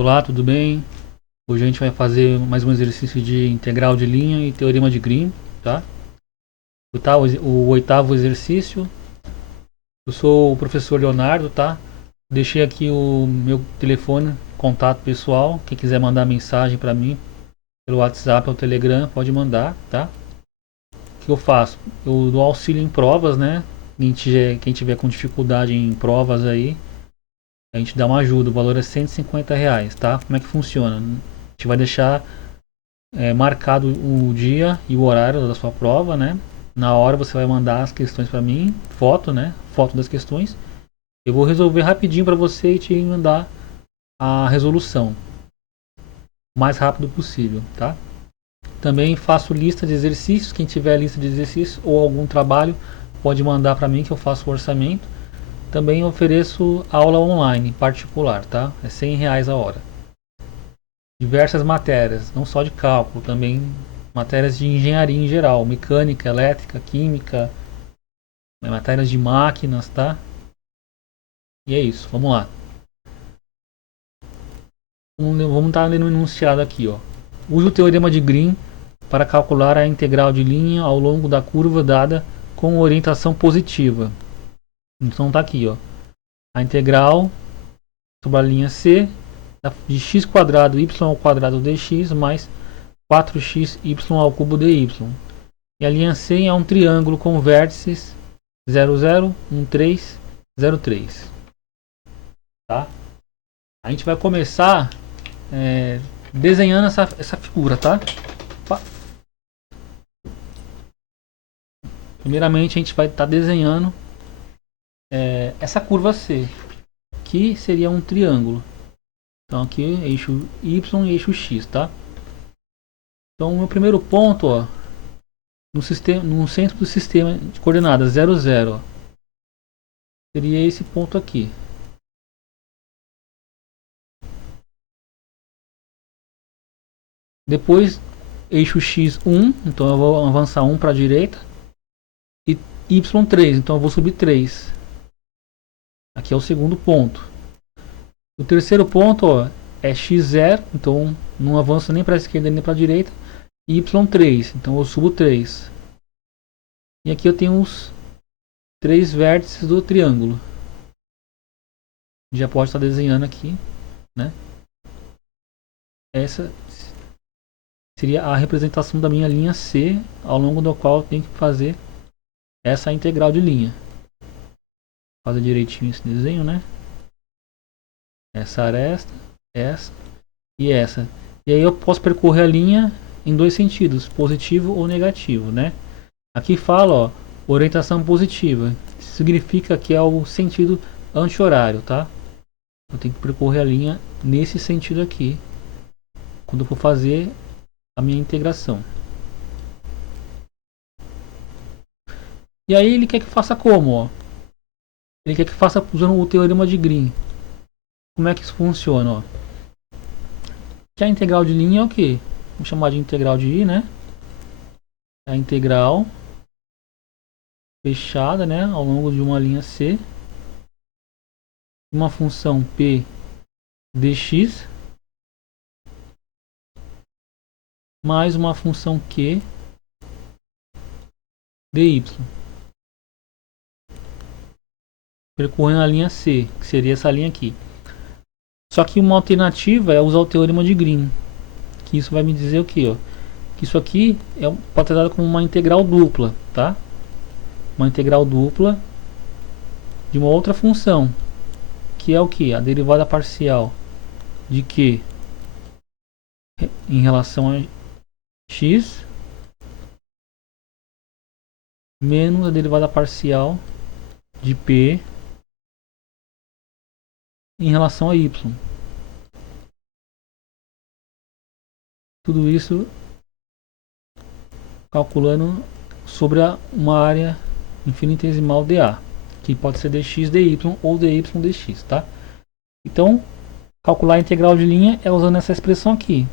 Olá, tudo bem? Hoje a gente vai fazer mais um exercício de integral de linha e teorema de Green, tá? O oitavo exercício. Eu sou o professor Leonardo, tá? Deixei aqui o meu telefone, contato pessoal. Quem quiser mandar mensagem para mim pelo WhatsApp ou Telegram, pode mandar, tá? O que eu faço? Eu dou auxílio em provas, né? Quem tiver com dificuldade em provas aí, a gente dá uma ajuda. O valor é R$ 150, tá? Como é que funciona? A gente vai deixar marcado o dia e o horário da sua prova, né? Na hora você vai mandar as questões para mim, foto, né? Foto das questões. Eu vou resolver rapidinho para você e te mandar a resolução o mais rápido possível, tá? Também faço lista de exercícios. Quem tiver lista de exercícios ou algum trabalho pode mandar para mim que eu faço o orçamento. Também ofereço aula online particular, tá? É R$ 100 a hora. Diversas matérias, não só de cálculo, também matérias de engenharia em geral, mecânica, elétrica, química, matérias de máquinas, tá? E é isso, vamos lá. Vamos estar lendo o enunciado aqui, ó. Use o teorema de Green para calcular a integral de linha ao longo da curva dada com orientação positiva. Então tá aqui, ó. A integral sobre a linha C de x quadrado y ao quadrado dx mais 4x y ao cubo dy. E a linha C é um triângulo com vértices 0, 0, 1, 3, 0, 3. Tá? A gente vai começar desenhando essa figura, tá? Primeiramente a gente vai estar desenhando essa curva C, que seria um triângulo. Então aqui eixo Y e eixo X, tá? Então o meu primeiro ponto, ó, no centro do sistema de coordenadas 0, 0, ó, seria esse ponto aqui. Depois eixo X 1, então eu vou avançar 1 para a direita. E Y 3, então eu vou subir 3. Aqui é o segundo ponto. O terceiro ponto, ó, é x0, então não avanço nem para a esquerda nem para a direita. E y3, então eu subo 3. E aqui eu tenho os 3 vértices do triângulo. Já pode estar desenhando aqui, né? Essa seria a representação da minha linha C, ao longo do qual eu tenho que fazer essa integral de linha. Vou fazer direitinho esse desenho, né? Essa aresta, essa e essa. E aí eu posso percorrer a linha em dois sentidos, positivo ou negativo, né? Aqui fala, ó, orientação positiva. Significa que é o sentido anti-horário, tá? Eu tenho que percorrer a linha nesse sentido aqui, quando eu for fazer a minha integração. E aí ele quer que faça como, ó? Ele quer que faça usando o teorema de Green. Como é que isso funciona, ó? Que a integral de linha é o quê? Vamos chamar de integral de I, né? A integral fechada, né, ao longo de uma linha C, uma função p dx mais uma função q dy, percorrendo a linha C, que seria essa linha aqui. Só que uma alternativa é usar o teorema de Green, que isso vai me dizer o que, ó? Que isso aqui pode ser dado como uma integral dupla, tá? Uma integral dupla de uma outra função, que é o que? A derivada parcial de q em relação a x menos a derivada parcial de p em relação a y. Tudo isso calculando sobre uma área infinitesimal dA, que pode ser dx dy ou dy dx, tá? Então, calcular a integral de linha é usando essa expressão aqui,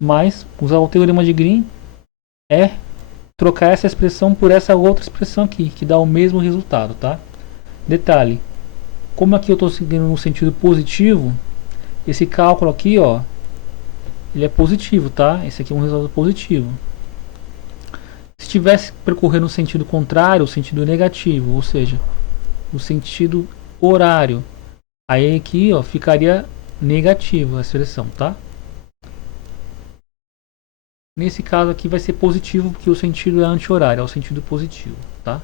mas usar o teorema de Green é trocar essa expressão por essa outra expressão aqui, que dá o mesmo resultado, tá? Detalhe, como aqui eu estou seguindo no sentido positivo, esse cálculo aqui, ó, ele é positivo, tá? Esse aqui é um resultado positivo. Se tivesse percorrendo no sentido contrário, o sentido negativo, ou seja, o sentido horário, aí aqui, ó, ficaria negativo a expressão, tá? Nesse caso aqui vai ser positivo porque o sentido é anti-horário, é o sentido positivo, tá?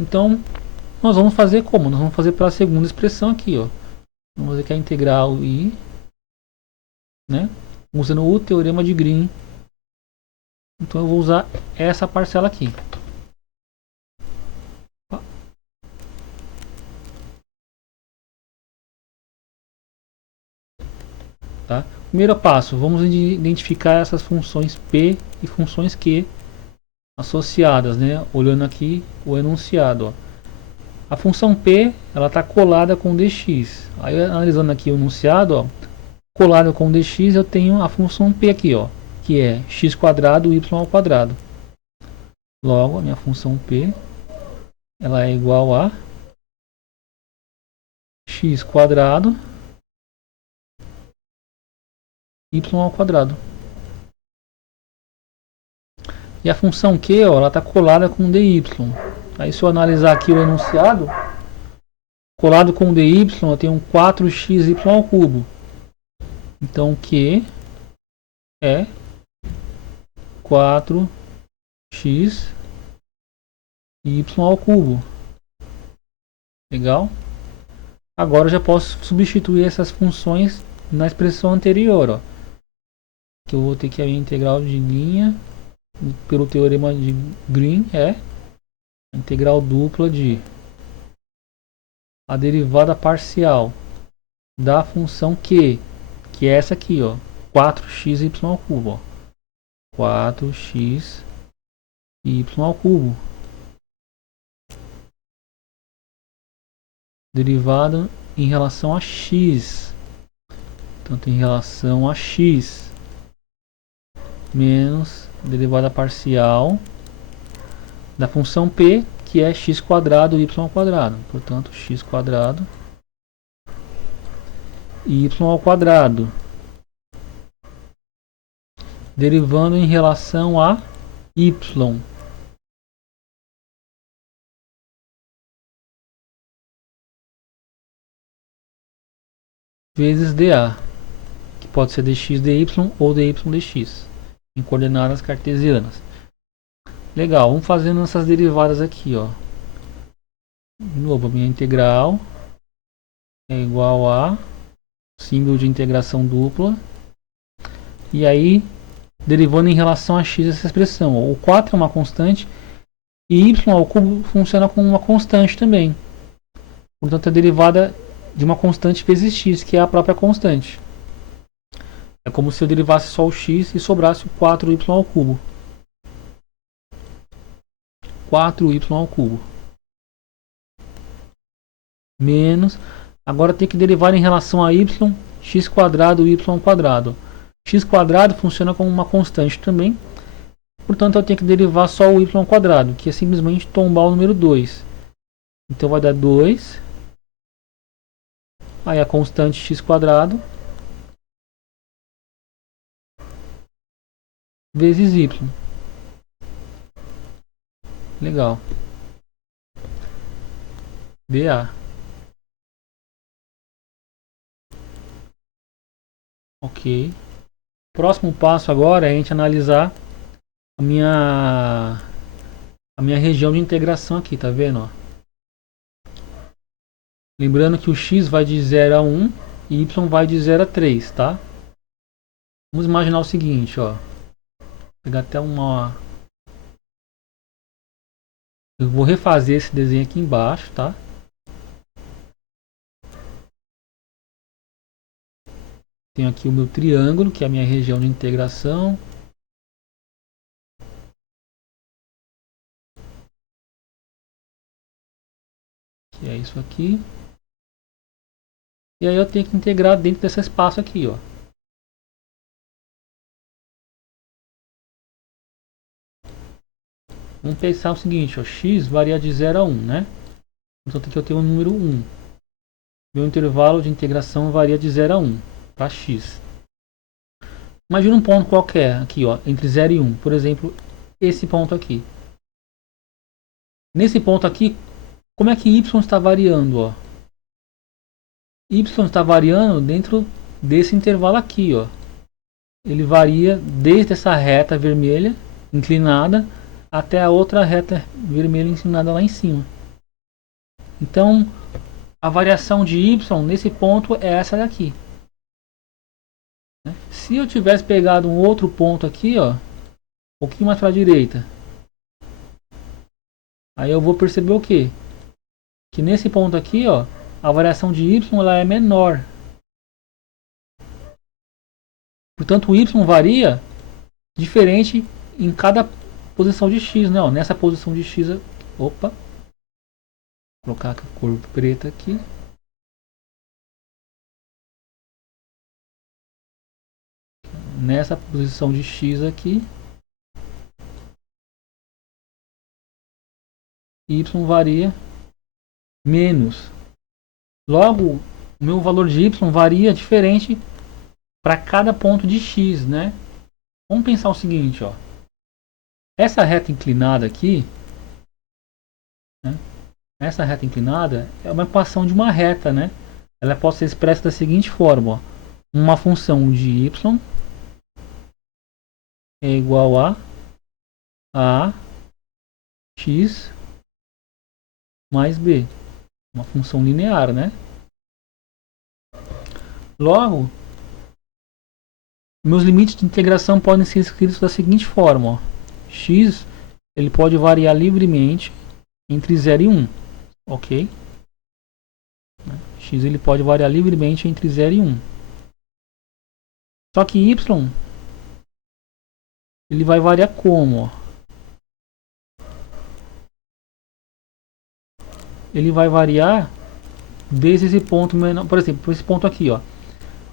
Então, nós vamos fazer como? Nós vamos fazer pela segunda expressão aqui, ó. Vamos fazer que a integral I, né? Usando o teorema de Green. Então eu vou usar essa parcela aqui. Tá? Primeiro passo, vamos identificar essas funções P e funções Q associadas, né? Olhando aqui o enunciado, ó. A função P, ela está colada com dx. Aí analisando aqui o enunciado, ó, colado com dx, eu tenho a função P aqui, ó, que é x quadrado y ao quadrado. Logo, a minha função P, ela é igual a x quadrado y ao quadrado. E a função Q, ó, ela está colada com dy. Aí se eu analisar aqui o enunciado, colado com dy, eu tenho 4xy ao cubo. Então Q é 4x y ao cubo. Legal? Agora eu já posso substituir essas funções na expressão anterior, ó. Que eu vou ter que a minha integral de linha pelo teorema de Green é a integral dupla de a derivada parcial da função Q, que é essa aqui, ó, 4xy ao cubo, ó. 4xy ao cubo. Derivada em relação a x. Tanto em relação a x menos derivada parcial da função P, que é x quadrado y ao quadrado. Portanto, x quadrado y ao quadrado. Derivando em relação a y. Vezes dA, que pode ser dx dy ou dy dx, em coordenadas cartesianas. Legal, vamos fazendo essas derivadas aqui, ó. De novo, a minha integral é igual a símbolo de integração dupla. E aí, derivando em relação a x essa expressão. Ó. O 4 é uma constante e y ao cubo funciona como uma constante também. Portanto, a derivada de uma constante vezes x, que é a própria constante. É como se eu derivasse só o x e sobrasse o 4y ao cubo. 4y ao cubo. Menos. Agora tem que derivar em relação a y, x quadrado y ao quadrado. X quadrado funciona como uma constante também. Portanto, eu tenho que derivar só o y ao quadrado, que é simplesmente tombar o número 2. Então vai dar 2. Aí a constante x quadrado vezes y. Legal. dA. Ok. Próximo passo agora é a gente analisar a minha região de integração aqui, tá vendo? Ó? Lembrando que o x vai de 0 a 1 e y vai de 0 a 3, tá? Vamos imaginar o seguinte, ó. Vou pegar até uma... Eu vou refazer esse desenho aqui embaixo, tá? Tenho aqui o meu triângulo, que é a minha região de integração. Que é isso aqui. E aí eu tenho que integrar dentro desse espaço aqui, ó. Vamos pensar o seguinte, ó, x varia de 0 a 1, né? Então aqui eu tenho o número 1. Meu intervalo de integração varia de 0 a 1 para x. Imagina um ponto qualquer aqui, ó, entre 0 e 1. Por exemplo, esse ponto aqui. Nesse ponto aqui, como é que y está variando? Ó? Y está variando dentro desse intervalo aqui. Ó. Ele varia desde essa reta vermelha inclinada até a outra reta vermelha inclinada lá em cima. Então, a variação de y nesse ponto é essa daqui. Se eu tivesse pegado um outro ponto aqui, ó, um pouquinho mais para a direita, aí eu vou perceber o quê? Que nesse ponto aqui, ó, a variação de y ela é menor. Portanto, o y varia diferente em cada posição de x, né? Ó, nessa posição de x, opa, vou colocar a cor preta aqui. Nessa posição de x aqui, y varia menos. Logo, o meu valor de y varia diferente para cada ponto de x, né? Vamos pensar o seguinte, ó. Essa reta inclinada aqui, né? Essa reta inclinada é uma equação de uma reta, né? Ela pode ser expressa da seguinte forma, ó. Uma função de y é igual a x mais b. Uma função linear, né? Logo, meus limites de integração podem ser escritos da seguinte forma, ó. X ele pode variar livremente entre 0 e 1, ok? X ele pode variar livremente entre 0 e 1. Só que y ele vai variar como? Ó? Ele vai variar desde esse ponto menor, por exemplo, esse ponto aqui, ó.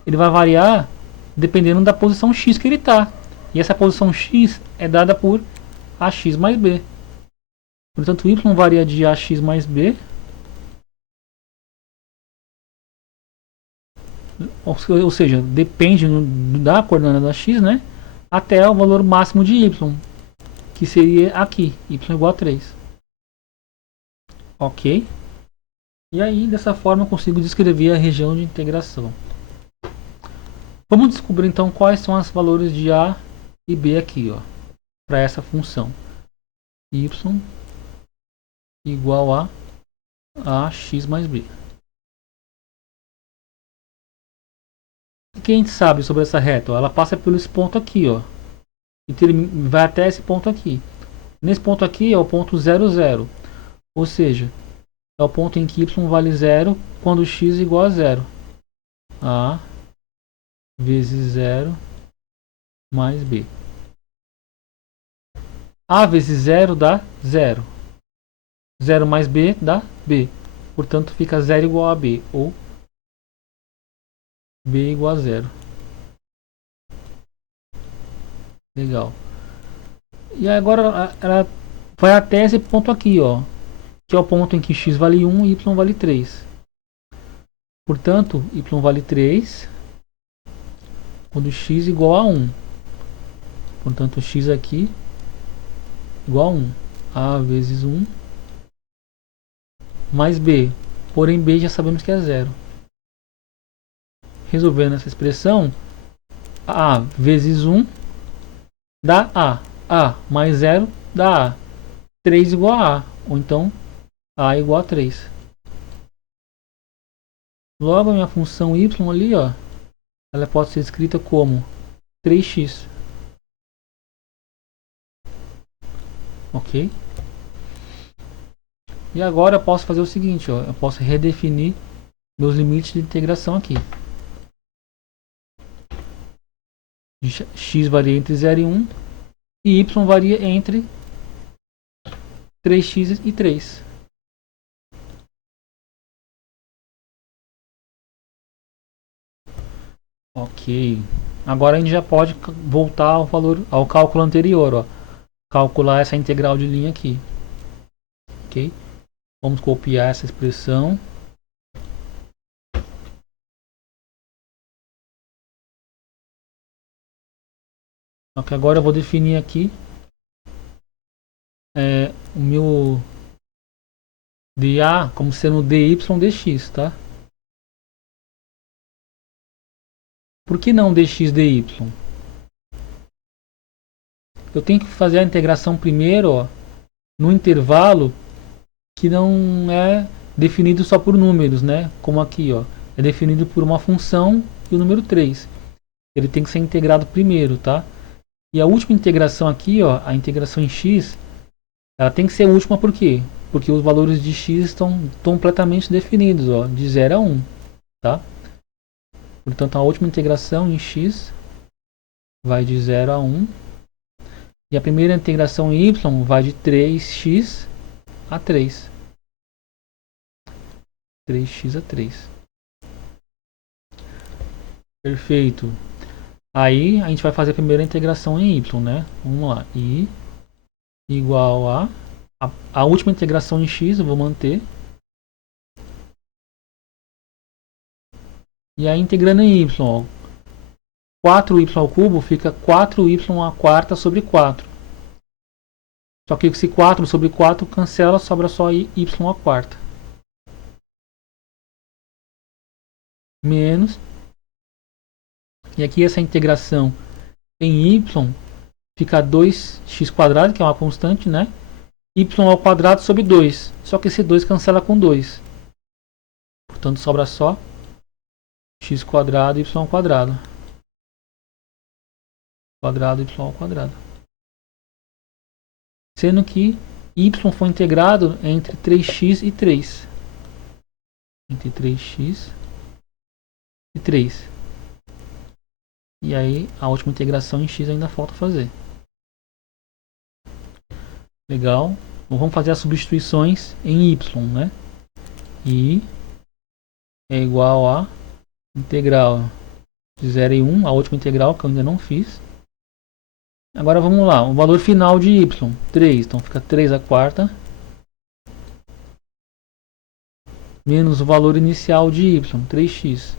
Ele vai variar dependendo da posição x que ele está. E essa posição x é dada por ax mais b. Portanto, y varia de ax mais b, ou seja, depende da coordenada da x, né? Até o valor máximo de y, que seria aqui, y igual a 3. Ok? E aí, dessa forma, eu consigo descrever a região de integração. Vamos descobrir então quais são os valores de a e b aqui, ó, para essa função. Y igual a x mais b. O que a gente sabe sobre essa reta? Ó, ela passa por esse ponto aqui, ó, e vai até esse ponto aqui. Nesse ponto aqui é o ponto 0, 0. Ou seja, é o ponto em que y vale 0 quando x é igual a 0. A vezes 0 mais b. A vezes 0 dá 0. 0 mais b dá b. Portanto, fica 0 igual a b, ou b igual a 0. Legal. E agora ela vai até esse ponto aqui, ó, que é o ponto em que x vale 1 e y vale 3. Portanto, y vale 3 quando x igual a 1. Portanto, x aqui igual a 1. A vezes 1 mais b. Porém, b já sabemos que é 0. Resolvendo essa expressão, a vezes 1 dá a. A mais 0 dá a. 3 igual a a. Ou então, a igual a 3. Logo, a minha função y ali, ó, ela pode ser escrita como 3x. Ok? E agora eu posso fazer o seguinte, ó, eu posso redefinir meus limites de integração aqui. X varia entre 0 e 1 e y varia entre 3x e 3. Ok. Agora a gente já pode voltar ao valor, ao cálculo anterior, ó. Calcular essa integral de linha aqui. Ok? Vamos copiar essa expressão. Só que agora eu vou definir aqui o meu dA como sendo dy dx, tá? Por que não dx dy? Eu tenho que fazer a integração primeiro, ó, no intervalo que não é definido só por números, né? Como aqui, ó, é definido por uma função e o número 3. Ele tem que ser integrado primeiro, tá? E a última integração aqui, ó, a integração em x, ela tem que ser a última por quê? Porque os valores de x estão completamente definidos, ó, de 0 a 1, tá? Portanto, a última integração em x vai de 0 a 1. E a primeira integração em y vai de 3x a 3. 3x a 3. Perfeito. Aí a gente vai fazer a primeira integração em y, né? Vamos lá. I igual a última integração em x, eu vou manter. E aí integrando em y, ó, 4y ao cubo fica 4y à quarta sobre 4. Só que esse 4 sobre 4 cancela, sobra só y à quarta. Menos. E aqui essa integração em y fica 2x², que é uma constante, né? Y ao quadrado sobre 2. Só que esse 2 cancela com 2. Portanto, sobra só x² y ao quadrado. Quadrado y ao quadrado. Sendo que y foi integrado entre 3x e 3. Entre 3x e 3. E aí a última integração em x ainda falta fazer. Legal. Então, vamos fazer as substituições em y, né? I é igual a integral de 0 e 1, a última integral que eu ainda não fiz. Agora vamos lá, o valor final de y, 3, então fica 3 à quarta, menos o valor inicial de y, 3x,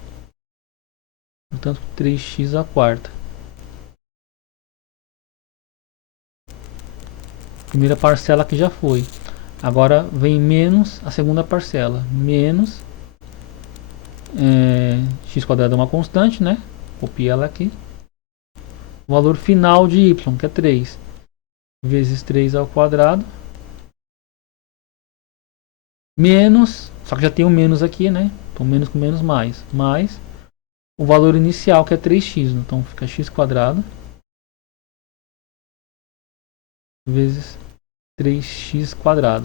portanto 3x à quarta. Primeira parcela que já foi. Agora vem menos a segunda parcela, menos x² é uma constante, né? Copia ela aqui. O valor final de y, que é 3, vezes 3 ao quadrado, menos, só que já tem um menos aqui, né? Então menos com menos mais o valor inicial, que é 3x, então fica x² vezes 3x².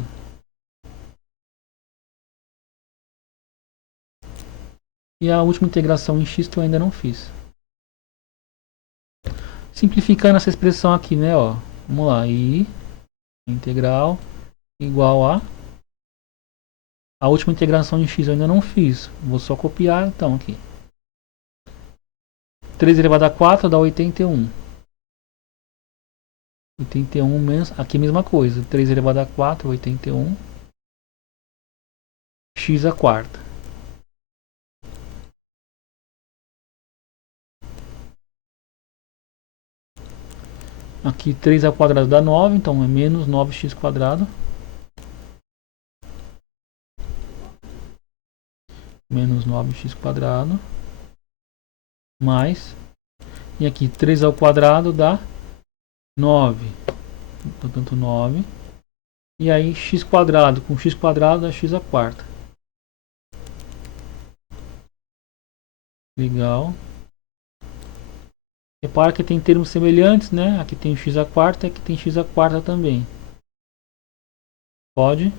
E a última integração em x que eu ainda não fiz. Simplificando essa expressão aqui, né? Ó, vamos lá, i integral igual a última integração em x eu ainda não fiz. Vou só copiar então aqui. 3 elevado a 4 dá 81. 81 menos, aqui a mesma coisa, 3 elevado a 4, 81, x à quarta. Aqui 3 ao quadrado dá 9, então é menos 9x². Menos 9x². Mais, e aqui 3 ao quadrado dá 9. Portanto 9. E aí x² com x² dá x à quarta. Legal. Repara que tem termos semelhantes, né? Aqui tem x à quarta e aqui tem x à quarta também. Pode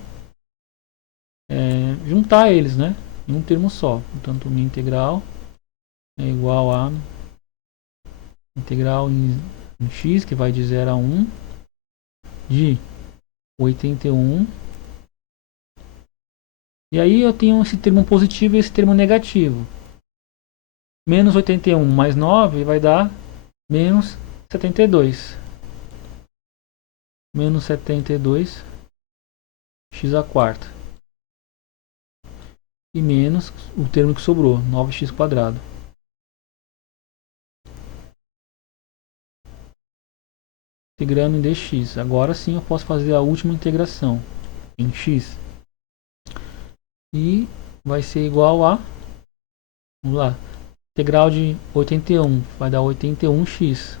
juntar eles, né? Em um termo só. Portanto, minha integral é igual a integral em x, que vai de 0 a 1, de 81. E aí eu tenho esse termo positivo e esse termo negativo. Menos 81 mais 9 vai dar menos 72. Menos 72 x à quarta. E menos o termo que sobrou, 9x². integrando em dx. Agora sim eu posso fazer a última integração em x. E vai ser igual a, vamos lá, integral de 81 vai dar 81x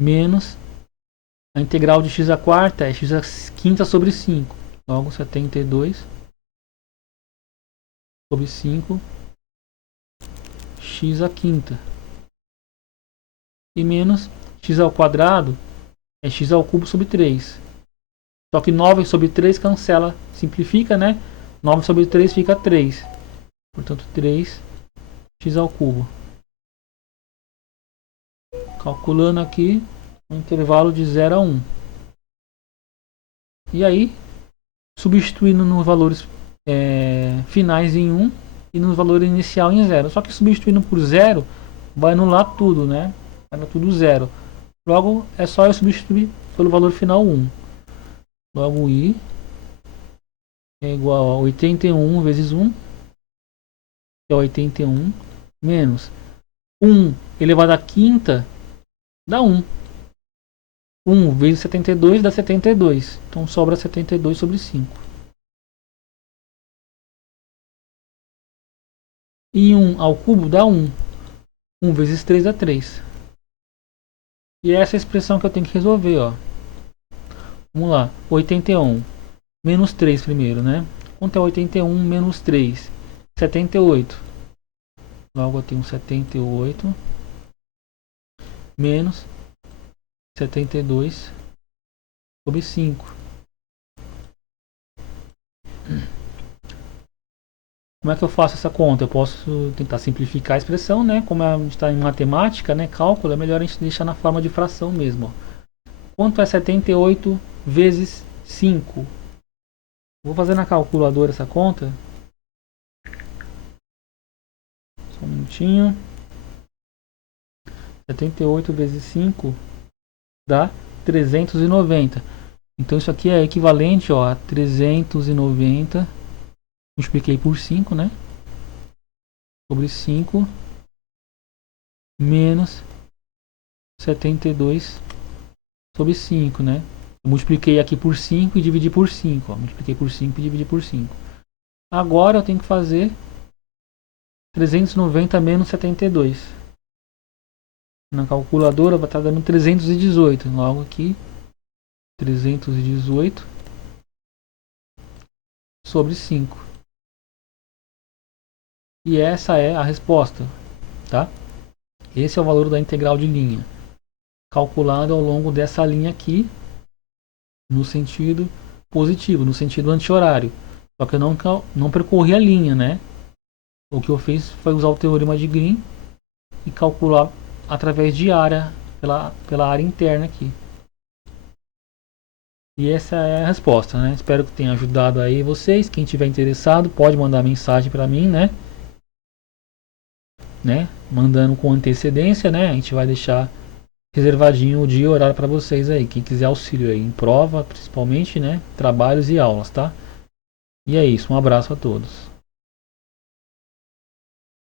menos a integral de x à quarta é x à quinta sobre 5. Logo 72 sobre 5 x à quinta. E menos x ao quadrado é x ao cubo sobre 3. Só que 9 sobre 3 cancela, simplifica, né? 9 sobre 3 fica 3. Portanto, 3x ao cubo. Calculando aqui um intervalo de 0 a 1. E aí, substituindo nos valores finais em 1 e no valor inicial em 0. Só que substituindo por 0 vai anular tudo, né? Vai dar tudo 0. Logo, é só eu substituir pelo valor final 1. Logo, I é igual a 81 vezes 1, que é 81, menos 1 elevado à quinta, dá 1. 1 vezes 72 dá 72. Então sobra 72 sobre 5. E 1 ao cubo dá 1. 1 vezes 3 dá 3. E essa é a expressão que eu tenho que resolver, ó. Vamos lá. 81 menos 3 primeiro, né? Quanto é 81 menos 3? 78. Logo eu tenho 78 menos 72 sobre 5. Como é que eu faço essa conta? Eu posso tentar simplificar a expressão, né? Como a gente está em matemática, né? Cálculo, é melhor a gente deixar na forma de fração mesmo. Quanto é 78 vezes 5? Vou fazer na calculadora essa conta. Só um minutinho. 78 vezes 5 dá 390. Então isso aqui é equivalente, ó, a 390. Multipliquei por 5, né? Sobre 5 menos 72 sobre 5, né? Eu multipliquei aqui por 5 e dividi por 5. Ó. Multipliquei por 5 e dividi por 5. Agora eu tenho que fazer 390 menos 72. Na calculadora vai estar dando 318. Logo aqui, 318 sobre 5. E essa é a resposta, tá? Esse é o valor da integral de linha, calculado ao longo dessa linha aqui, no sentido positivo, no sentido anti-horário. Só que eu não percorri a linha, né? O que eu fiz foi usar o teorema de Green e calcular através de área, pela área interna aqui. E essa é a resposta, né? Espero que tenha ajudado aí vocês. Quem tiver interessado pode mandar mensagem para mim, né? Mandando com antecedência, né? A gente vai deixar reservadinho o dia e horário para vocês aí. Quem quiser auxílio aí em prova, principalmente, né? Trabalhos e aulas, tá? E é isso. Um abraço a todos.